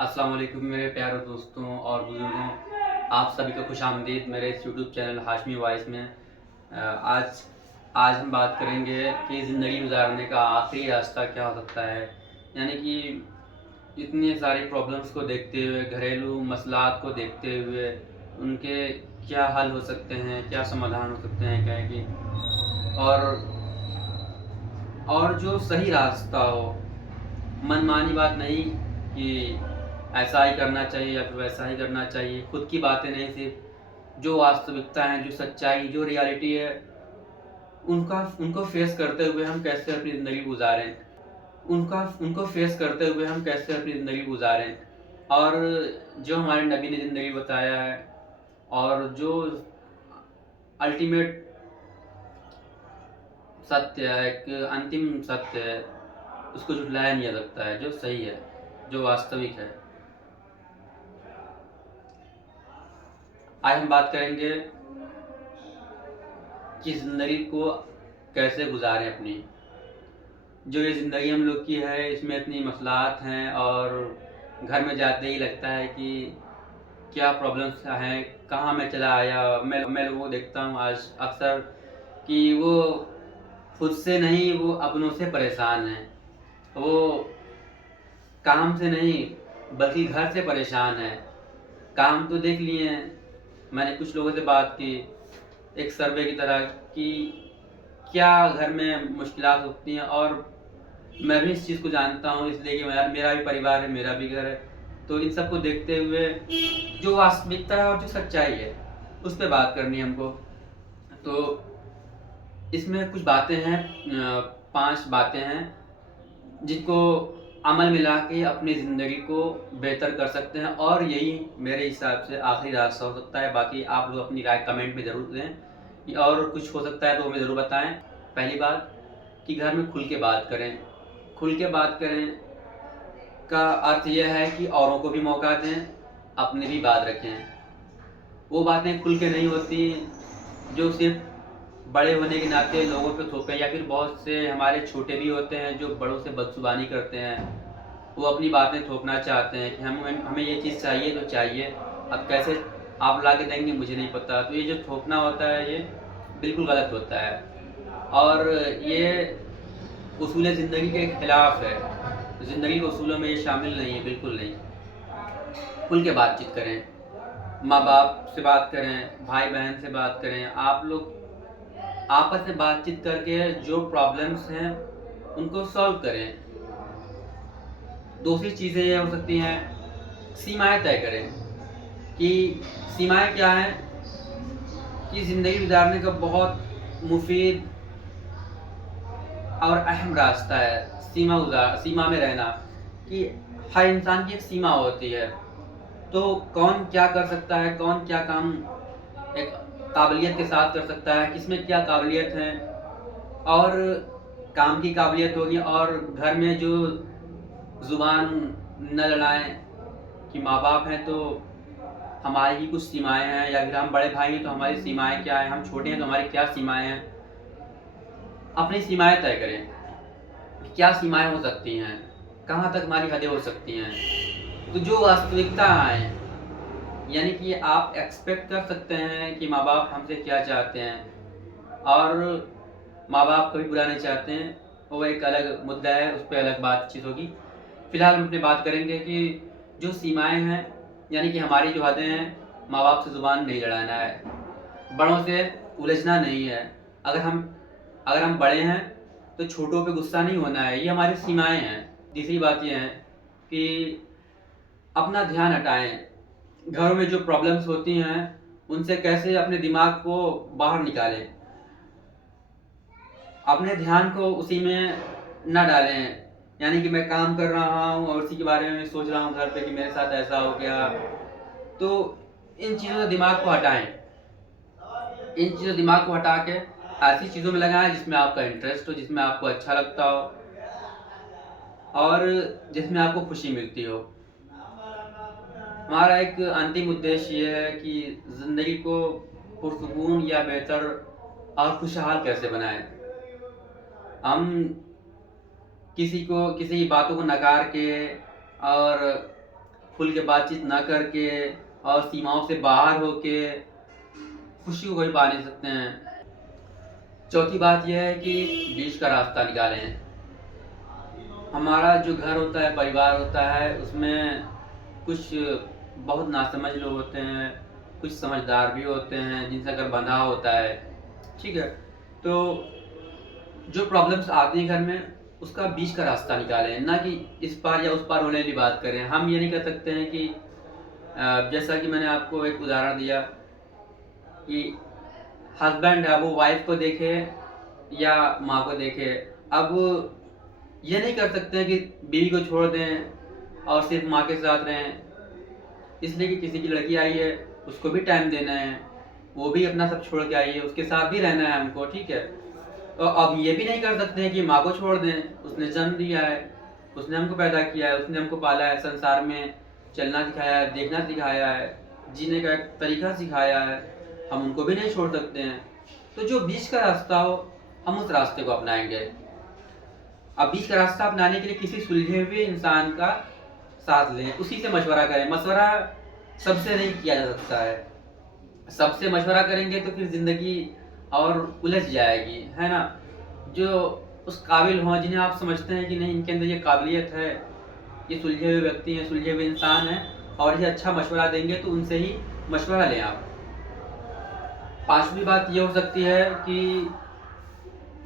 अस्सलाम वालेकुम मेरे प्यारे दोस्तों और बुज़ुर्गों, आप सभी को खुशामदीद मेरे इस यूट्यूब चैनल हाशमी वॉइस में। आज आज हम बात करेंगे कि ज़िंदगी गुजारने का आखिरी रास्ता क्या हो सकता है। यानी कि इतने सारी प्रॉब्लम्स को देखते हुए, घरेलू मसलात को देखते हुए, उनके क्या हल हो सकते हैं, क्या समाधान हो सकते हैं, क्या है कि और जो सही रास्ता हो, मनमानी बात नहीं कि ऐसा ही करना चाहिए या फिर वैसा ही करना चाहिए। खुद की बातें नहीं, सिर्फ जो वास्तविकता है, जो सच्चाई, जो रियलिटी है, उनको फेस करते हुए हम कैसे अपनी ज़िंदगी गुजारें, उनको फेस करते हुए हम कैसे अपनी ज़िंदगी गुजारें। और जो हमारे नबी ने ज़िंदगी बताया है और जो अल्टीमेट सत्य है, एक अंतिम सत्य है, उसको झुठलाया नहीं जा सकता है, जो सही है, जो वास्तविक है। आज हम बात करेंगे कि ज़िंदगी को कैसे गुजारें अपनी। जो ये ज़िंदगी हम लोग की है, इसमें इतनी मसलाहत हैं और घर में जाते ही लगता है कि क्या प्रॉब्लम्स हैं, कहाँ मैं चला आया। मैं लोगों को देखता हूँ आज अक्सर कि वो खुद से नहीं, वो अपनों से परेशान हैं। वो काम से नहीं बल्कि घर से परेशान हैं। काम तो देख लिए हैं, मैंने कुछ लोगों से बात की एक सर्वे की तरह कि क्या घर में मुश्किलात होती हैं, और मैं भी इस चीज़ को जानता हूँ, इसलिए कि मेरा भी परिवार है, मेरा भी घर है। तो इन सबको देखते हुए जो वास्तविकता है और जो सच्चाई है, उस पे बात करनी है हमको। तो इसमें कुछ बातें हैं, 5 बातें हैं जिनको अमल मिला के अपनी ज़िंदगी को बेहतर कर सकते हैं, और यही मेरे हिसाब से आखिरी रास्ता हो सकता है। बाकी आप लोग अपनी राय कमेंट में ज़रूर दें, और कुछ हो सकता है तो हमें ज़रूर बताएं। पहली बात कि घर में खुल के बात करें। खुल के बात करें का अर्थ यह है कि औरों को भी मौका दें, अपनी भी बात रखें। वो बातें खुल के नहीं होती जो सिर्फ बड़े होने के नाते लोगों पे थोपें, या फिर बहुत से हमारे छोटे भी होते हैं जो बड़ों से बदजुबानी करते हैं। वो अपनी बातें थोपना चाहते हैं कि हमें ये चीज़ चाहिए तो चाहिए, अब कैसे आप ला के देंगे मुझे नहीं पता। तो ये जो थोपना होता है, ये बिल्कुल गलत होता है और ये उसूल ज़िंदगी के खिलाफ है। ज़िंदगी के उसूलों में ये शामिल नहीं है, बिल्कुल नहीं। खुल के बातचीत करें, माँ बाप से बात करें, भाई बहन से बात करें। आप लोग आपस में बातचीत करके जो प्रॉब्लम्स हैं उनको सॉल्व करें। दूसरी चीज़ें ये हो सकती हैं, सीमाएं तय करें कि सीमाएं क्या हैं, कि ज़िंदगी गुजारने का बहुत मुफीद और अहम रास्ता है सीमा में रहना। कि हर इंसान की एक सीमा होती है, तो कौन क्या कर सकता है, कौन क्या काम एक काबिलियत के साथ कर सकता है, किसमें क्या काबिलियत है। और काम की काबिलियत होगी, और घर में जो ज़ुबान न लड़ाएं कि माँ बाप हैं तो हमारी भी कुछ सीमाएं हैं, या फिर हम बड़े भाई हैं तो हमारी सीमाएं क्या हैं, हम छोटे हैं तो हमारी क्या सीमाएं हैं। अपनी सीमाएं तय करें, क्या सीमाएं हो सकती हैं, कहाँ तक हमारी हदें हो सकती हैं। तो जो वास्तविकता है, यानी कि आप एक्सपेक्ट कर सकते हैं कि माँ बाप हमसे क्या चाहते हैं, और माँ बाप कभी बुरा नहीं चाहते हैं, वो एक अलग मुद्दा है, उस पर अलग बातचीत होगी। फिलहाल हम अपनी बात करेंगे कि जो सीमाएं हैं, यानी कि हमारी जो हदें हैं, माँ बाप से ज़ुबान नहीं लड़ाना है, बड़ों से उलझना नहीं है। अगर हम बड़े हैं तो छोटों पे गुस्सा नहीं होना है, ये हमारी सीमाएं हैं। तीसरी बात ये है कि अपना ध्यान हटाएं। घरों में जो प्रॉब्लम्स होती हैं उनसे कैसे अपने दिमाग को बाहर निकालें, अपने ध्यान को उसी में न डालें। यानी कि मैं काम कर रहा हूँ और उसी के बारे में सोच रहा हूँ घर पे कि मेरे साथ ऐसा हो गया। तो इन चीज़ों से दिमाग को हटाएं, इन चीज़ों दिमाग को हटा के ऐसी चीज़ों में लगाएं जिसमें आपका इंटरेस्ट हो, जिसमें आपको अच्छा लगता हो और जिसमें आपको खुशी मिलती हो। हमारा एक अंतिम उद्देश्य ये है कि ज़िंदगी को पुरसुकून या बेहतर और खुशहाल कैसे बनाएं। हम किसी बातों को नकार के और खुल के बातचीत ना करके और सीमाओं से बाहर होके खुशी को कोई पा नहीं सकते हैं। चौथी बात यह है कि बीच का रास्ता निकालें। हमारा जो घर होता है, परिवार होता है, उसमें कुछ बहुत नासमझ लोग होते हैं, कुछ समझदार भी होते हैं जिनसे अगर बंधा होता है, ठीक है, तो जो प्रॉब्लम्स आती हैं घर में उसका बीच का रास्ता निकालें, ना कि इस पार या उस पार होने की बात करें। हम ये नहीं कर सकते हैं कि जैसा कि मैंने आपको एक उदाहरण दिया कि हस्बैंड है वो वाइफ को देखे या माँ को देखे। अब ये नहीं कर सकते हैं कि बीवी को छोड़ दें और सिर्फ माँ के साथ रहें, इसलिए कि किसी की लड़की आई है उसको भी टाइम देना है, वो भी अपना सब छोड़ के आई है, उसके साथ भी रहना है हमको, ठीक है। तो अब ये भी नहीं कर सकते हैं कि माँ को छोड़ दें, उसने जन्म दिया है, उसने हमको पैदा किया है, उसने हमको पाला है, संसार में चलना सिखाया है, देखना सिखाया है, जीने का एक तरीका सिखाया है, हम उनको भी नहीं छोड़ सकते हैं। तो जो बीच का रास्ता हो हम उस रास्ते को अपनाएंगे। अब बीच का रास्ता अपनाने के लिए किसी सुलझे हुए इंसान का साथ लें, उसी से मशवरा करें। मशवरा सबसे नहीं किया जा सकता है, सबसे मशवरा करेंगे तो फिर जिंदगी और उलझ जाएगी, है ना। जो उस काबिल हों, जिन्हें आप समझते हैं कि नहीं इनके अंदर ये काबिलियत है, ये सुलझे हुए व्यक्ति हैं, सुलझे हुए इंसान हैं और ये अच्छा मशवरा देंगे, तो उनसे ही मशवरा लें आप। पांचवी बात ये हो सकती है कि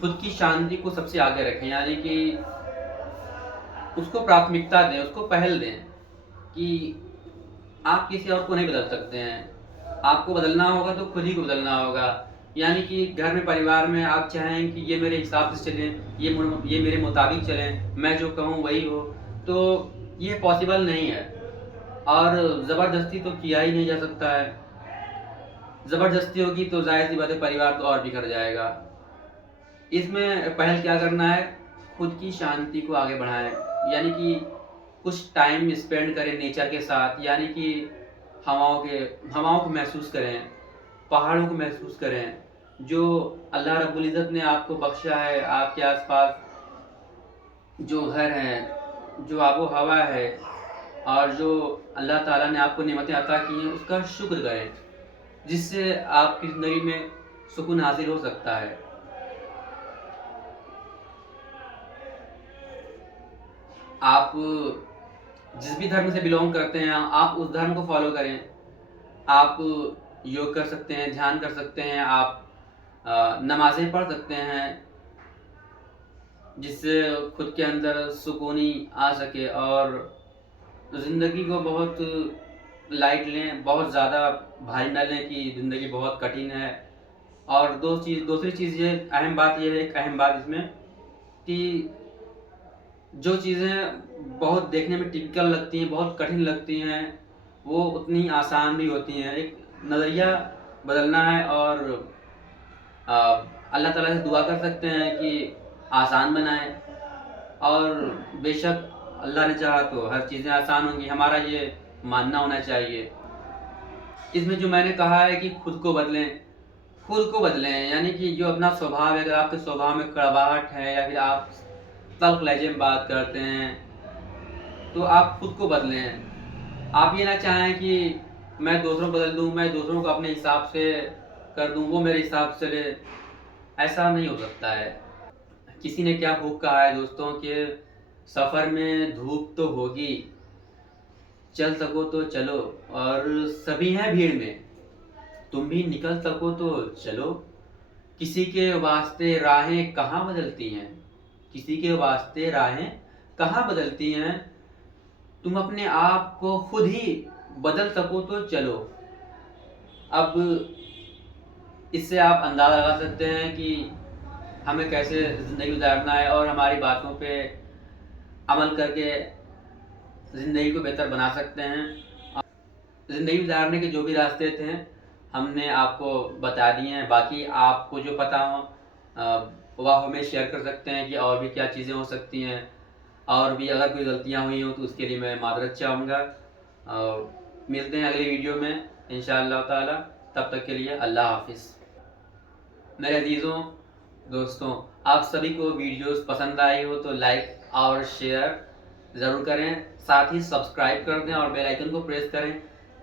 खुद की शांति को सबसे आगे रखें, यानी कि उसको प्राथमिकता दें, उसको पहल दें कि आप किसी और को नहीं बदल सकते हैं, आपको बदलना होगा तो खुद ही को बदलना होगा। यानी कि घर में, परिवार में आप चाहें कि ये मेरे हिसाब से चलें, ये मेरे मुताबिक चलें, मैं जो कहूँ वही हो, तो ये पॉसिबल नहीं है और ज़बरदस्ती तो किया ही नहीं जा सकता है। ज़बरदस्ती होगी तो जाहिर सी बात है परिवार तो और बिखर जाएगा। इसमें पहल क्या करना है, खुद की शांति को आगे बढ़ाएं, यानी कि कुछ टाइम स्पेंड करें नेचर के साथ, यानी कि हवाओं को महसूस करें, पहाड़ों को महसूस करें, जो अल्लाह रब्बुल इज़्ज़त ने आपको बख्शा है, आपके आसपास जो घर है, जो आबो हवा है और जो अल्लाह ताला ने आपको नेमतें अता की हैं उसका शुक्र करें, जिससे आपकी ज़िंदगी में सुकून हासिल हो सकता है। आप जिस भी धर्म से बिलोंग करते हैं आप उस धर्म को फॉलो करें। आप योग कर सकते हैं, ध्यान कर सकते हैं, आप नमाज़ें पढ़ सकते हैं, जिससे खुद के अंदर सुकूनी आ सके और ज़िंदगी को बहुत लाइट लें, बहुत ज़्यादा भारी ना लें कि ज़िंदगी बहुत कठिन है। और दूसरी चीज़ ये अहम बात ये है, एक अहम बात इसमें कि जो चीज़ें बहुत देखने में टिपिकल लगती हैं, बहुत कठिन लगती हैं, वो उतनी आसान भी होती हैं। एक नज़रिया बदलना है और अल्लाह ताला से दुआ कर सकते हैं कि आसान बनाए और बेशक अल्लाह ने चाहा तो हर चीज़ें आसान होंगी, हमारा ये मानना होना चाहिए। इसमें जो मैंने कहा है कि खुद को बदलें, यानी कि जो अपना स्वभाव है, अगर आपके स्वभाव में कड़वाहट है या फिर आप तल्ख़ लहजे में बात करते हैं, तो आप खुद को बदलें। आप ये ना चाहें कि मैं दूसरों को बदल दूँ, मैं दूसरों को अपने हिसाब से कर दूँ, वो मेरे हिसाब से चले, ऐसा नहीं हो सकता है। किसी ने क्या खूब कहा है दोस्तों कि सफ़र में धूप तो होगी, चल सको तो चलो, और सभी हैं भीड़ में, तुम भी निकल सको तो चलो। किसी के वास्ते राहें कहाँ बदलती हैं, किसी के वास्ते राहें कहाँ बदलती हैं, तुम अपने आप को खुद ही बदल सको तो चलो। अब इससे आप अंदाज़ा लगा सकते हैं कि हमें कैसे ज़िंदगी गुजारना है और हमारी बातों पे अमल करके ज़िंदगी को बेहतर बना सकते हैं। ज़िंदगी गुजारने के जो भी रास्ते थे हमने आपको बता दिए हैं, बाकी आपको जो पता हो वह हमें शेयर कर सकते हैं कि और भी क्या चीज़ें हो सकती हैं, और भी अगर कोई गलतियाँ हुई हों तो उसके लिए मैं मादरत चाहूँगा। और मिलते हैं अगली वीडियो में इंशाअल्लाह ताला, तब तक के लिए अल्लाह हाफ़िज़। मेरे अजीज़ों दोस्तों, आप सभी को वीडियोस पसंद आई हो तो लाइक और शेयर ज़रूर करें, साथ ही सब्सक्राइब कर दें और बेल आइकन को प्रेस करें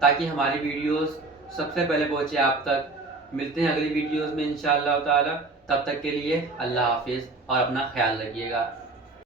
ताकि हमारी वीडियोस सबसे पहले पहुंचे आप तक। मिलते हैं अगली वीडियोस में इंशाअल्लाह ताला। तब तक के लिए अल्लाह हाफिज़ और अपना ख्याल रखिएगा।